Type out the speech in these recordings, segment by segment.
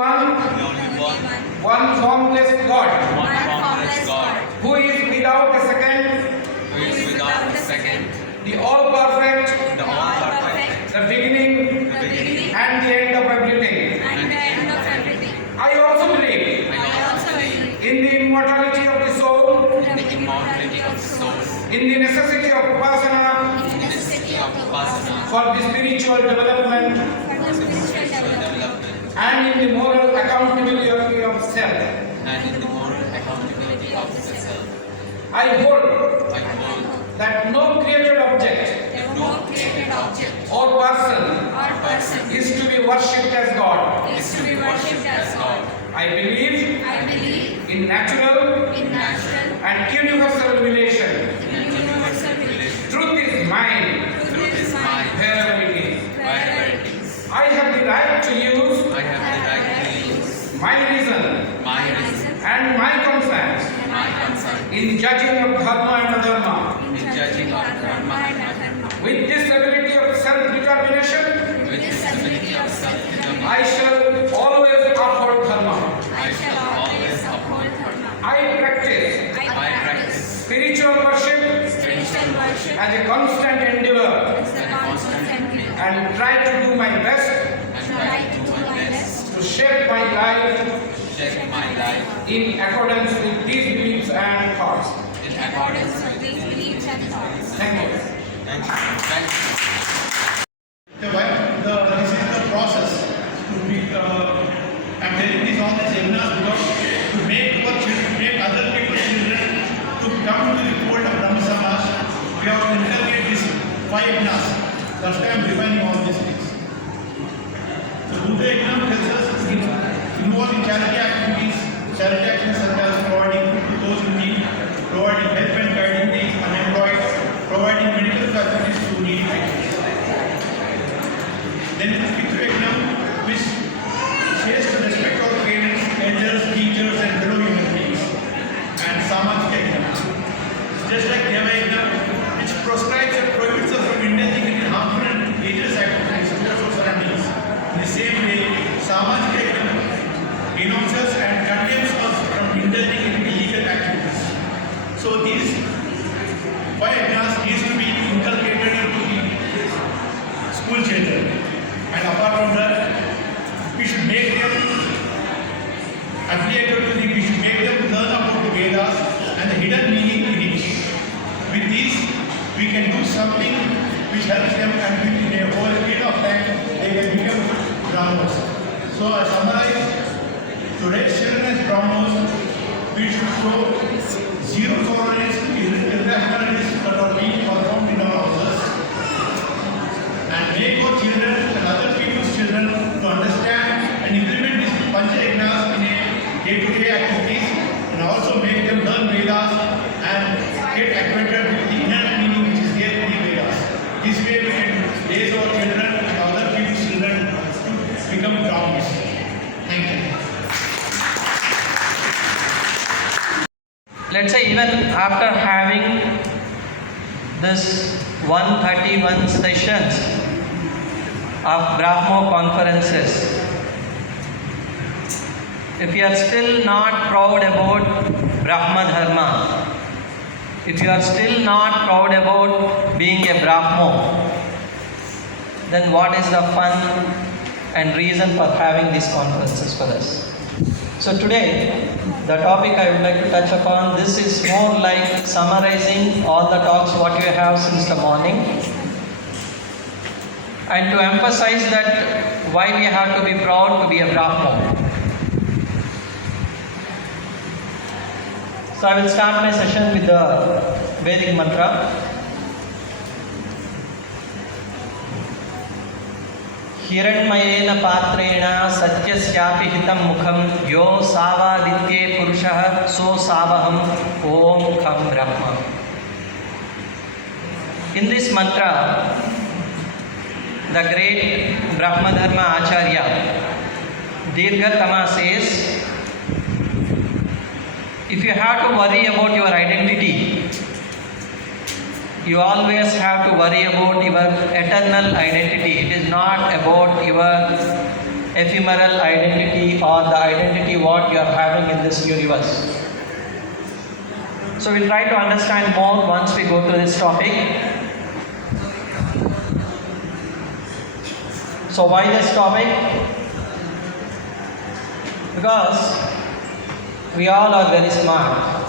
one formless God, who is without a second, the all perfect, the beginning and the end of everything. I also believe in the immortality of the soul, in the necessity of upasana for the spiritual development, and in the moral accountability of self. I hold that no created object or person is to be worshipped as God. I believe in natural and universal revelation. Truth is mine wherever it is. I have the right to use my reason and my conscience in judging of dharma and adharma. With this ability of self-determination, I shall always uphold dharma. I practice spiritual worship as a constant endeavor and try to do my best to shape my life in accordance with these beliefs and thoughts. Thank you. This is the process to be. I'm telling these all these seminars because to make our children, make other people's children to come to the fold of Brahma Samaj, we have to integrate these 5 yagnas. That's why I'm defining all these things. The Buddha Yagna tells us involved in charity activities, charity actions such as providing food to those in need, providing help and guiding the unemployed, providing medical facilities to needy people. Then Pitru Yagna, which says to respect our parents, elders, teachers and fellow human beings. And Samajika Yagna, just like Deva Yagna, which proscribes and prohibits us from indulging in harmful and dangerous activities to our surroundings. In the same way, Samajika Yagna denounces and condemns us from indulging in illegal activities. So these 5 yagnas needs to be inculcated into the school children. And apart from that, we should make them affiliated to we should make them learn about the Vedas and the hidden meaning in it. With these, we can do something which helps them, and in a whole period of time, they can become Brahmos. So I summarize, to raise children as Brahmos, we should show zero tolerance to irrationalities that are being performed in our houses, and make our children and other people's children to understand and implement these Pancha Yagnas in a day-to-day activities, and also make them learn Vedas and get acquainted with the inner meaning which is there in the Vedas. This way we can raise our children and other people's children to become Brahmins. Thank you. Let's say even after having this 131 sessions of Brahmo conferences, if you are still not proud about Brahma Dharma, if you are still not proud about being a Brahmo, then what is the fun and reason for having these conferences for us? So today, the topic I would like to touch upon, this is more like summarizing all the talks what you have since the morning, and to emphasize that why we have to be proud to be a Brahmo. So I will start my session with the Vedic mantra. हिरण्मयेन पात्रेण सत्यस्यापि हितं मुखं यो सावादित्ये पुरुषः सो सावहं ओम खं ब्रह्म. In this mantra, the great Brahma Dharma Acharya Dirghatama says, if you have to worry about your identity, you always have to worry about your eternal identity. It is not about your ephemeral identity or the identity what you are having in this universe. So we'll try to understand more once we go to this topic. So why this topic? Because we all are very smart.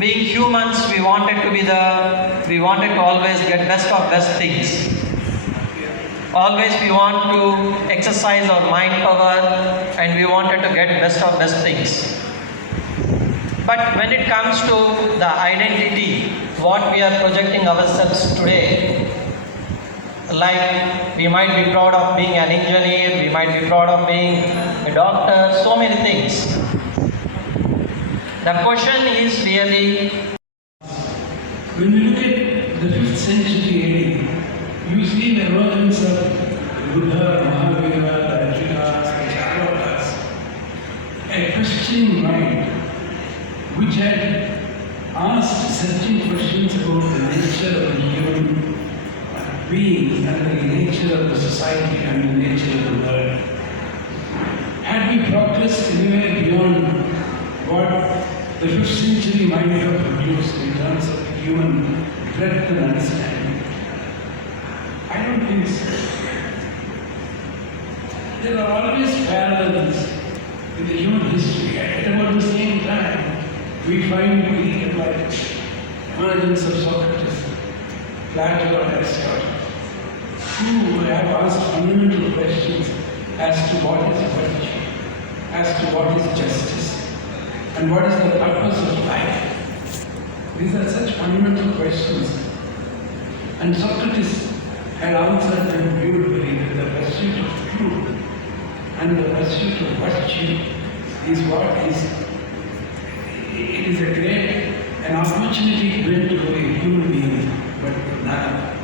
Being humans, we wanted to always get best of best things. Always we want to exercise our mind power and we wanted to get best of best things. But when it comes to the identity, what we are projecting ourselves today, like we might be proud of being an engineer, we might be proud of being a doctor, so many things. The question is really, when we look at the 5th century AD, you see the emergence of Buddha, Mahavira, Arjunas, and Charvakas, a questioning mind which had asked searching questions about the nature of the human being and the nature of the society and the nature of the world. Had we progressed anywhere beyond what the 5th century might have produced in terms of human breadth and understanding? I don't think so. There are always parallels in the human history. At about the same time, we find Greek enlightenment, emergence of Socrates, Plato and Aristotle, who have asked fundamental questions as to what is virtue, as to what is justice, and what is the purpose of life. These are such fundamental questions. And Socrates had answered them beautifully that the pursuit of truth and the pursuit of virtue is what is, it is a great, an opportunity given to a human being, but none.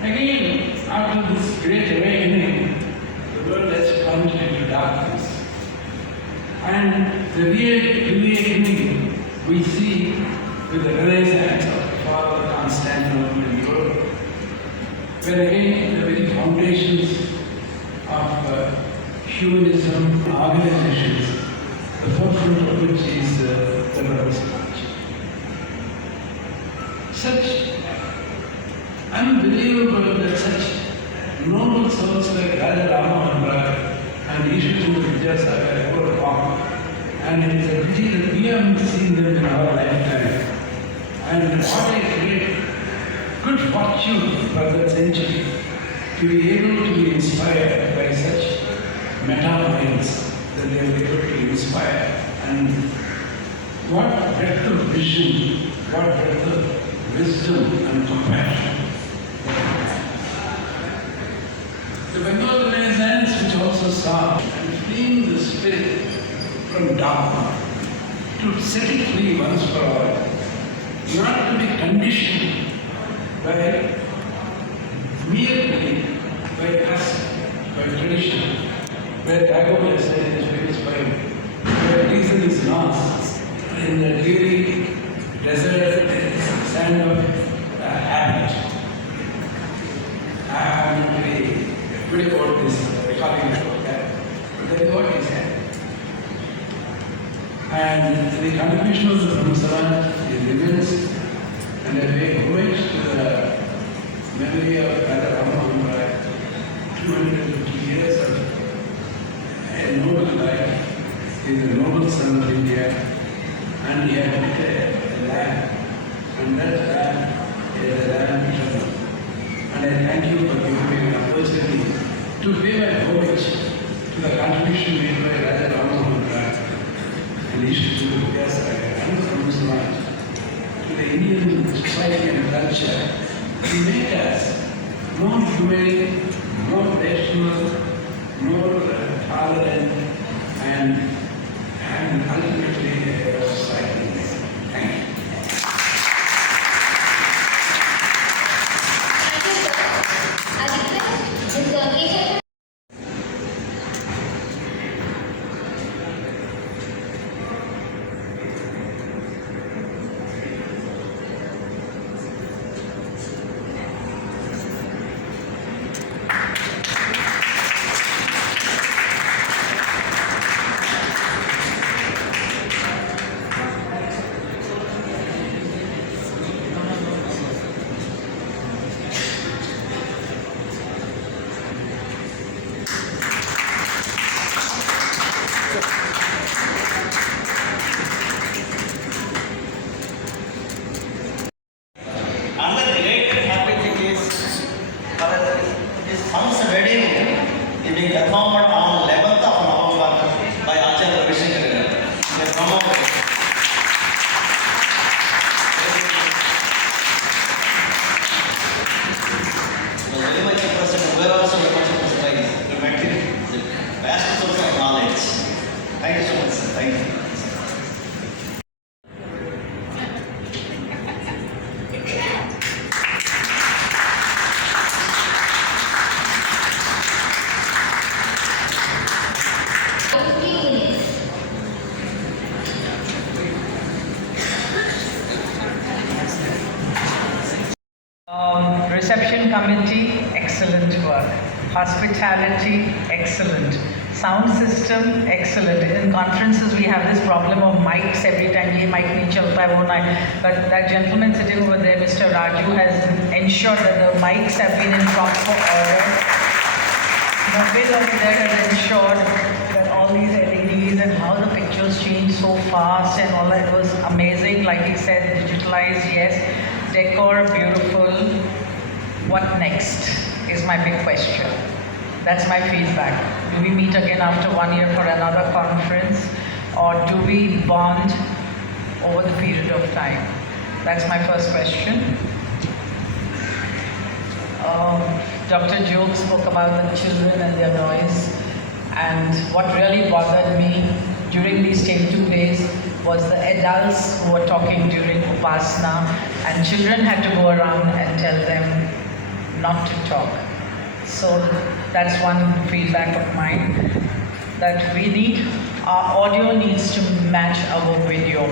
Again, after this great awakening, the world has plunged into darkness. And the reawakening we see with the Renaissance of the fall of Constantinople in Europe, where again the very foundations of humanism organizations, the forefront of which is the Buddhist culture. Such unbelievable that such noble souls like Raja Rama and Ishwara Vidyasagar ever formed. And it is a pity that we haven't seen them in our lifetime. And what a great good fortune for that century to be able to be inspired by such meta minds that they are able to inspire. And what breadth of vision, what breadth of wisdom and compassion. The Bengal Renaissance, which also saw and freeing the spirit from dogma, to set it free once for all, not to be conditioned by mere belief, by custom, by tradition, where Tagore said in his famous poem, where reason is lost in the dreary desert sand of habit. I am very about this, recalling about that, but that is what he said. And the contribution of the Brahmo Samaj is immense, and I pay homage to the memory of Raja Rama 250 years of a noble life. He is a noble son of India, and he had built a land, and that land is a land eternal. And I thank you for giving me an opportunity to pay my homage to the contribution made by Raja Rama and Ishwara Vidyasagar and the Brahmo Samaj to the Indian society and culture to make us more humane, more rational, more tolerant, and ultimately a better society. Thank you. His son's wedding is being performed on 11th of November by Acharya Ravishankar. The BRAHMO. It was very much impressive. We are also very much impressed by the material, the vast source of knowledge. Thank you so much, sir. Thank you. Reception committee, excellent work. Hospitality, excellent. Sound system, excellent. In conferences, we have this problem of mics every time. Ye mic nahi chalta hai, wo nahi. But that gentleman sitting over there, Mr. Raju, has ensured that the mics have been in proper order. Nobel over there has ensured that all these LEDs and how the pictures change so fast and all that was amazing. Like he said, digitalized, yes. Decor, beautiful. What next is my big question. That's my feedback. Do we meet again after 1 year for another conference, or do we bond over the period of time? That's my first question. Dr. Job spoke about the children and their noise, and what really bothered me during these 2 days was the adults who were talking during Upasana, and children had to go around and tell them not to talk. So that's one feedback of mine, that we need, our audio needs to match our video,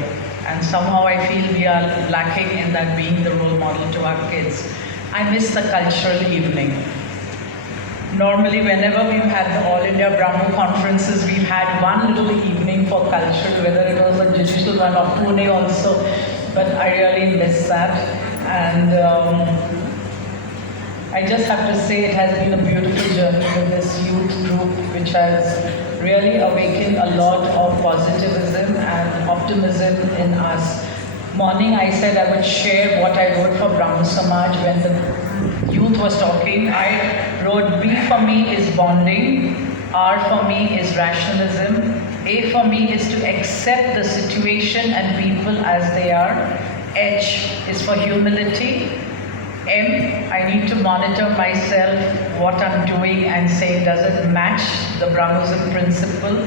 and somehow I feel we are lacking in that, being the role model to our kids. I miss the cultural evening. Normally, whenever we've had the All India BRAHMO conferences, we've had one little evening for culture, whether it was a digital one or Pune also, but I really miss that. And I just have to say it has been a beautiful journey with this youth group, which has really awakened a lot of positivism and optimism in us. Morning, I said I would share what I wrote for Brahmo Samaj when the youth was talking. I wrote, B for me is bonding, R for me is rationalism, A for me is to accept the situation and people as they are, H is for humility, M, I need to monitor myself, what I'm doing and saying, does it match the Brahmism principle?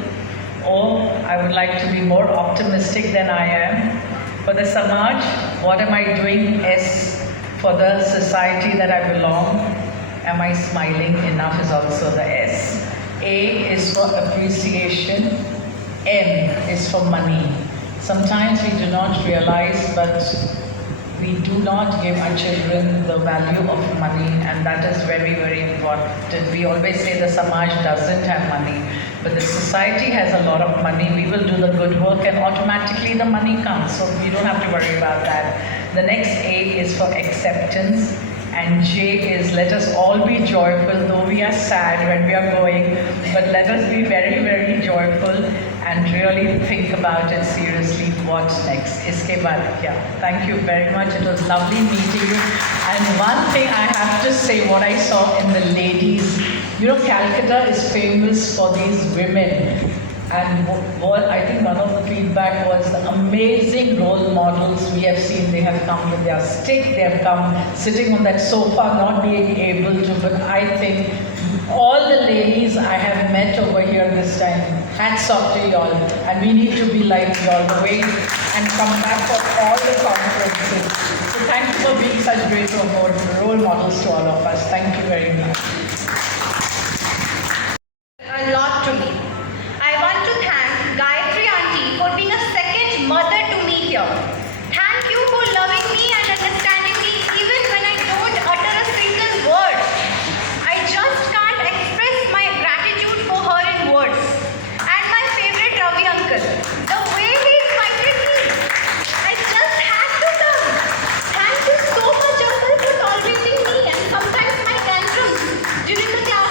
O, I would like to be more optimistic than I am. For the Samaj, what am I doing? S, for the society that I belong, am I smiling enough is also the S. A is for appreciation, M is for money. Sometimes we do not realize, but we do not give our children the value of money, and that is very, very important. We always say the Samaj doesn't have money, but the society has a lot of money. We will do the good work and automatically the money comes, so we don't have to worry about that. The next A is for acceptance, and J is let us all be joyful, though we are sad when we are going, but let us be very, very joyful and really think about it seriously, what's next. Iske baad kya? Thank you very much. It was lovely meeting you. And one thing I have to say, what I saw in the ladies, you know, Calcutta is famous for these women. And what I think one of the feedback was the amazing role models we have seen. They have come with their stick, they have come sitting on that sofa, not being able to, but I think all the ladies I have met over here this time, hats off to y'all, and we need to be like y'all, wait and come back for all the conferences. So thank you for being such great role models to all of us. Thank you very much. A lot to me. I want to thank Gayatri Auntie for being a second mother to me here. Thank you for loving me and understanding me even when I don't utter a single word. I just can't express my gratitude for her in words. And my favorite Ravi uncle, the way he invited me, I just had to come. Thank you so much, uncle, for tolerating me and sometimes my tantrums during the class.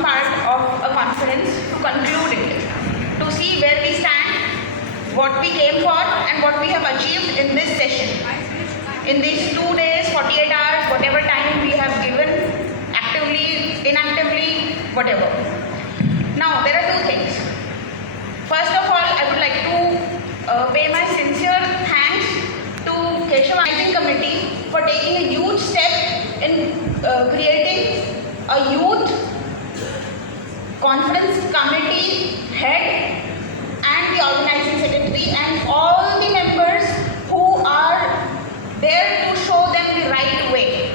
one part of a conference to conclude it, to see where we stand, what we came for, and what we have achieved in this session. In these 2 days, 48 hours, whatever time we have given, actively, inactively, whatever. Now, there are two things. First of all, I would like to pay my sincere thanks to Keshav Organizing Committee for taking a huge step in creating a youth conference committee head and the organizing secretary and all the members who are there to show them the right way.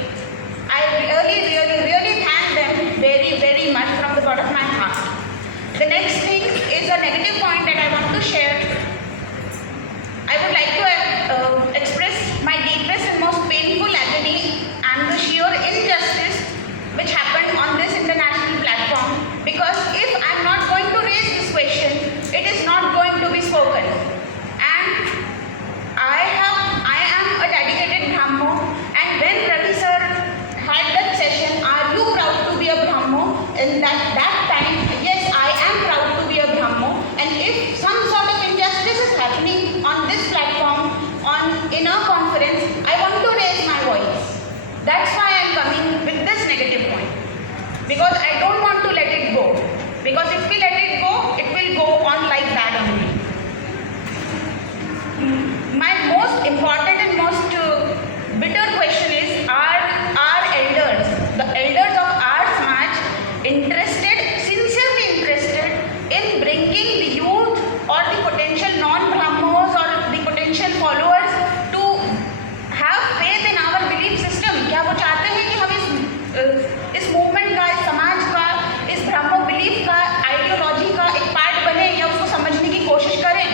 I really thank them very, very much from the bottom of my heart. The next thing is a negative point that I want to share. I would like to express my deepest and most painful agony and the sheer injustice which happened on this international platform, because if I'm not going to raise this question, it is not going to be spoken. And I am a dedicated Brahmo, and when Ravi sir had that session, are you proud to be a Brahmo? In that time, yes, I am proud to be a Brahmo, and if some sort of injustice is happening on this platform, in a conference, I want to raise my voice. That's why I'm coming with this negative point, because I don't want to let it go, because if we let it go, it will go on like that only. My most important and most bitter question is, are our elders, the elders of our Samaj, sincerely interested in bringing the youth or the potential non-Brahmos or the potential followers to have faith in our belief system? क्या वो चाहते हैं कि हम इस movement का, इस समाज का, इस ब्रह्मो बिलीफ का, आइडियोलॉजी का एक पार्ट बने या उसको समझने की कोशिश करें?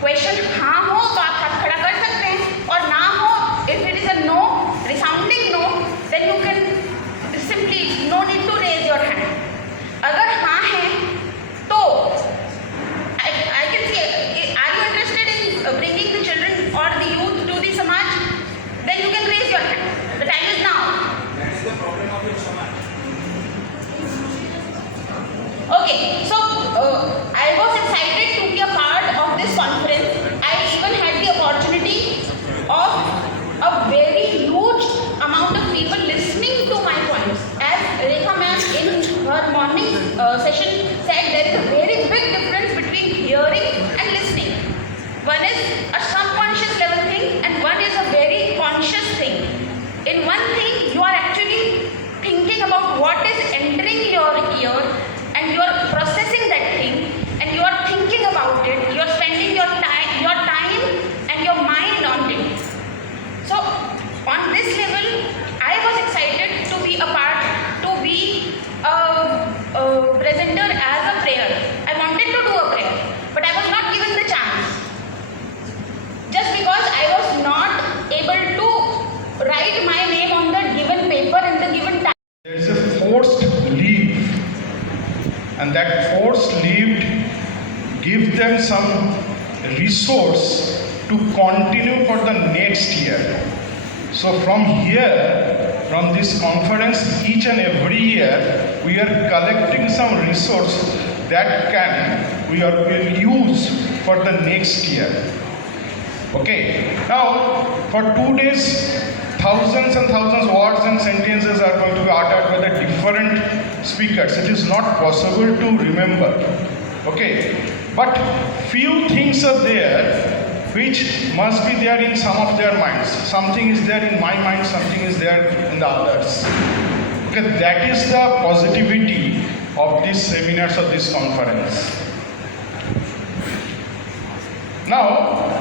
क्वेश्चन हाँ हो तो आप हाथ खड़ा कर सकते हैं, और ना हो, if it is a no, resounding no, then you can simply no need to raise your hand. अगर हाँ है तो I can say, are you interested in bringing the children or the youth to the Samaj? Then you can raise your hand. The time is now. That's the problem of your Samaj. Okay, so I was excited to be a part of this conference. I even had the opportunity of a very huge amount of people listening to my points. As Rekha ma'am in her morning session said, there is a very big difference between hearing and listening. One is a subconscious level thing and one is a very conscious thing. In one thing, you are actually thinking about what is entering your ear and you are processing that thing and you are thinking about it. You are spending your time and your mind on it. So on this level, I was excited to be a part, to be a presenter as a prayer. I wanted to do a prayer, but I was not given the chance. Just because I was not able to write my name on the given paper in the given time. There is a forced leave, and that forced leave gives them some resource to continue for the next year. So from here, from this conference, each and every year, we are collecting some resource that we will use for the next year. Okay, now for 2 days, thousands and thousands of words and sentences are going to be uttered by the different speakers. It is not possible to remember. Okay, but few things are there which must be there in some of their minds. Something is there in my mind, something is there in the others. Okay, that is the positivity of these seminars or this conference. Now,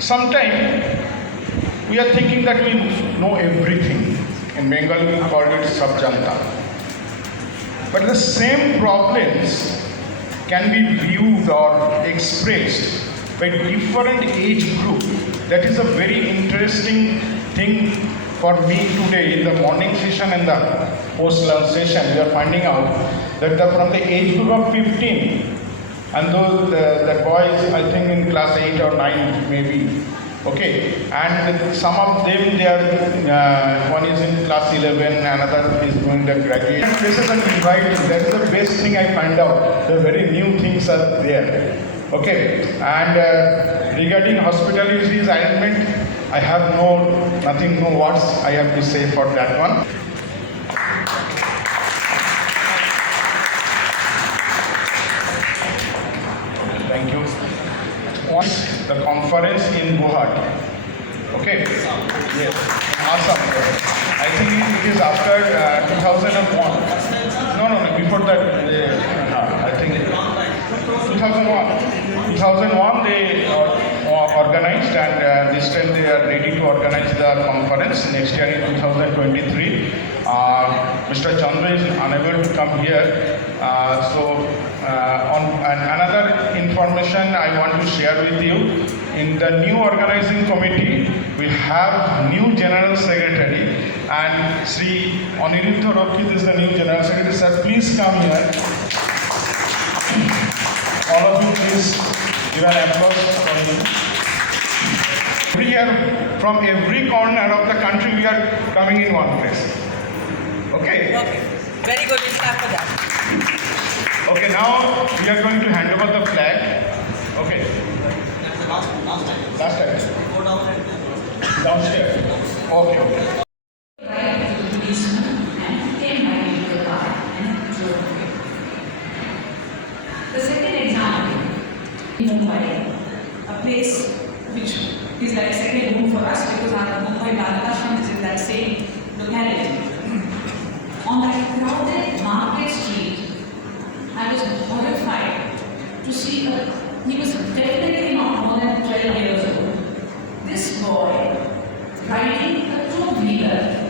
sometimes we are thinking that we know everything. In Bengali we call it Sabjanta. But the same problems can be viewed or expressed by different age group. That is a very interesting thing for me today in the morning session and the post-lunch session. We are finding out that from the age group of 15, and those the boys, I think in class 8 or 9 maybe, Okay, and some of them they are one is in class 11, another is going to graduate. Places and invite. That is the best thing I find out. The very new things are there. Okay, and regarding hospitality arrangement, I have no words I have to say for that one. Thank you. The conference in Guwahati. Okay. Yes. Awesome. I think it is after 2001. No. Before that, I think 2001. 2001 they organized, and this time they are ready to organize the conference next year in 2023. Mr. Chandra is unable to come here, on another information I want to share with you. In the new organizing committee, we have new general secretary, and Sri Aniruddha Rokit is the new general secretary. Sir, please come here. All of you, please give an applause for him. Every year, from every corner of the country, we are coming in one place. Okay? Okay. Very good. We'll clap for that. Okay, now we are going to hand over the flag. Okay. That's the last time. Last time. Go down and Downstairs. Okay. The second example, Mumbai, a place which is like second home for us because our Mumbai Bharatashram is in that same locality. On that crowded market street, I was horrified to see he was definitely not more than 12 years old. This boy riding a two-wheeler.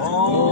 Oh.